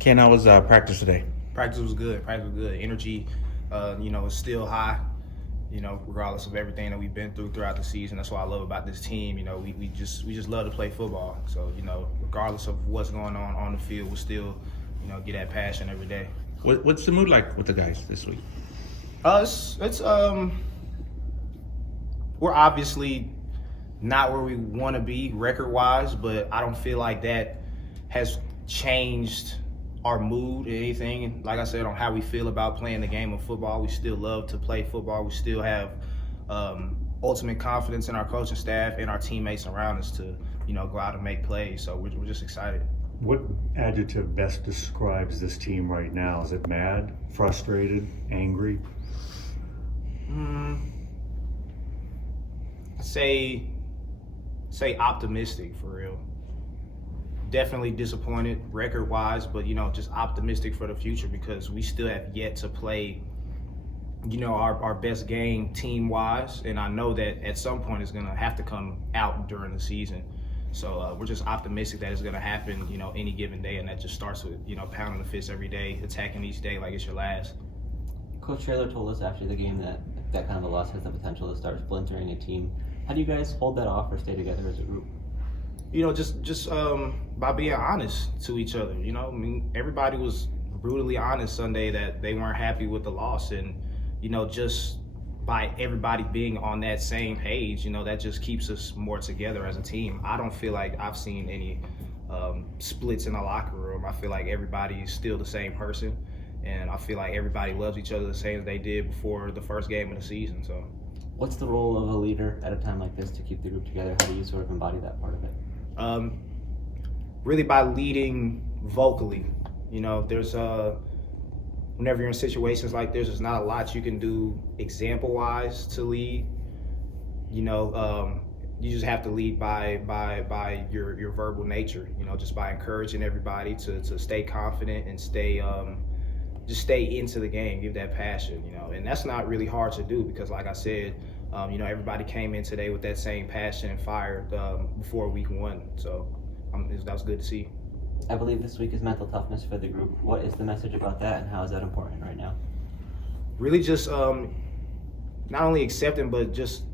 Ken, how was practice today? Practice was good. Energy, is still high. Regardless of everything that we've been throughout the season. That's what I love about this team. We just love to play football. So regardless of what's going on the field, we'll still get that passion every day. What's the mood like with the guys this week? It's we're obviously not where we want to be record-wise, but I don't feel like that has changed our mood or anything. Like I said, on how we feel about playing the game of football. We still love to play football. We still have ultimate confidence in our coaching staff and our teammates around us to go out and make plays. So we're just excited. What adjective best describes this team right now? Is it mad, frustrated, angry? Say optimistic, for real. Definitely disappointed record-wise, but just optimistic for the future because we still have yet to play our best game team-wise, and I know that at some point it's gonna have to come out during the season. So we're just optimistic that it's gonna happen any given day, and that just starts with pounding the fist every day, attacking each day like it's your last. Coach Traylor told us after the game that kind of a loss has the potential to start splintering a team. How do you guys hold that off or stay together as a group? Just by being honest to each other. Everybody was brutally honest Sunday that they weren't happy with the loss, and just by everybody being on that same page, that just keeps us more together as a team. I don't feel like I've seen any splits in the locker room. I feel like everybody is still the same person, and I feel like everybody loves each other the same as they did before the first game of the season. So, what's the role of a leader at a time like this to keep the group together? How do you sort of embody that part of it? Really by leading vocally. There's whenever you're in situations like this, there's not a lot you can do example-wise to lead. You just have to lead by your verbal nature. Just by encouraging everybody to stay confident and just stay into the game, give that passion. And that's not really hard to do because, like I said, everybody came in today with that same passion and fire before week one. So that was good to see. I believe this week is mental toughness for the group. What is the message about that, and how is that important right now? Really just not only accepting, but just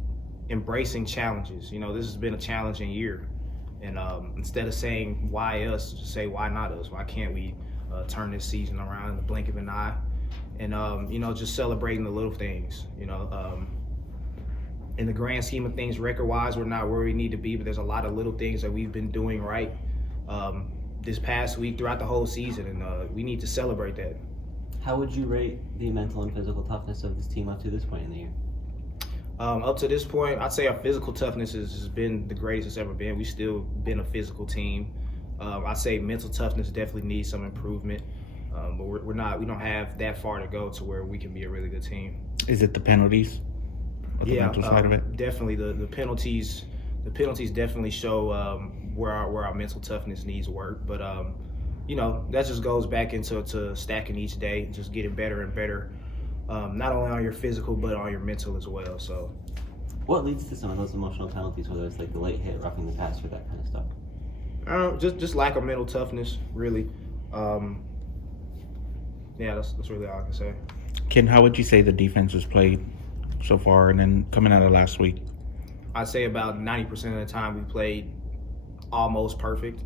embracing challenges. This has been a challenging year. And instead of saying, why us, just say, why not us? Why can't we turn this season around in the blink of an eye? And, just celebrating the little things, in the grand scheme of things, record-wise, we're not where we need to be, but there's a lot of little things that we've been doing right this past week throughout the whole season, and we need to celebrate that. How would you rate the mental and physical toughness of this team up to this point in the year? Up to this point, I'd say our physical toughness has been the greatest it's ever been. We've still been a physical team. I'd say mental toughness definitely needs some improvement, but we don't have that far to go to where we can be a really good team. Is it the penalties? The mental side of it? Definitely the penalties. The penalties definitely show where our mental toughness needs work. But that just goes back into stacking each day, just getting better and better, not only on your physical but on your mental as well. So, what leads to some of those emotional penalties, whether it's like the late hit, roughing the passer, that kind of stuff? Just lack of mental toughness, really. That's really all I can say. Ken, how would you say the defense has played so far, and then coming out of last week? I'd say about 90% of the time we played almost perfect,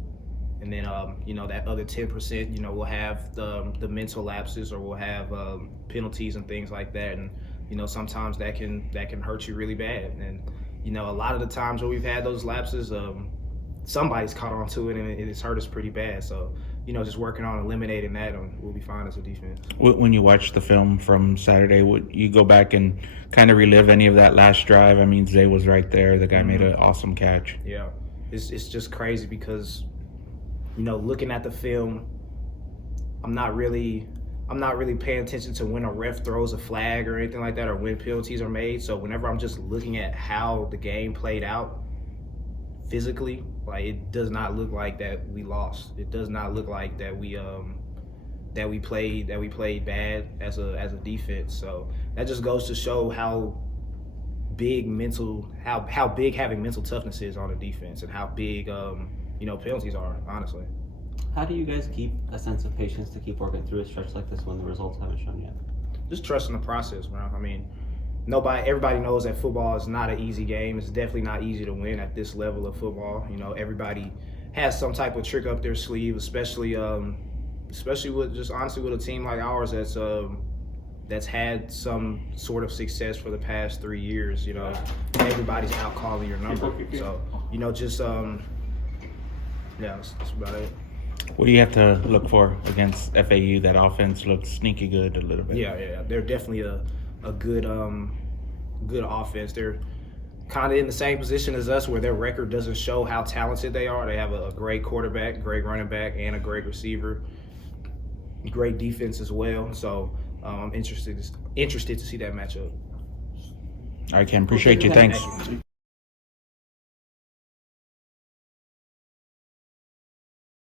and then that other 10%, we'll have the mental lapses, or we'll have penalties and things like that, and sometimes that can hurt you really bad. And a lot of the times where we've had those lapses, somebody's caught on to it, and it's hurt us pretty bad. So just working on eliminating that, and we'll be fine as a defense. When you watch the film from Saturday, would you go back and kind of relive any of that last drive? I mean, Zay was right there. The guy made an awesome catch. Yeah, it's just crazy because, looking at the film, I'm not really paying attention to when a ref throws a flag or anything like that, or when penalties are made. So whenever I'm just looking at how the game played out physically, like, it does not look like that we lost. It does not look like that we played bad as a defense. So that just goes to show how big having mental toughness is on a defense, and how big penalties are, honestly. How do you guys keep a sense of patience to keep working through a stretch like this when the results haven't shown yet? Just trusting the process, man. I mean, everybody knows that football is not an easy game. It's definitely not easy to win at this level of football. You know, everybody has some type of trick up their sleeve, especially with just honestly with a team like ours that's had some sort of success for the past 3 years. You know, everybody's out calling your number. So, you know, just yeah, that's about it. What do you have to look for against FAU? That offense looks sneaky good a little bit. Yeah. They're definitely a good offense. They're kind of in the same position as us where their record doesn't show how talented they are. They have a great quarterback, great running back, and a great receiver. Great defense as well. So I'm interested to see that matchup. All right, Ken. Appreciate you. Thanks. Thank you.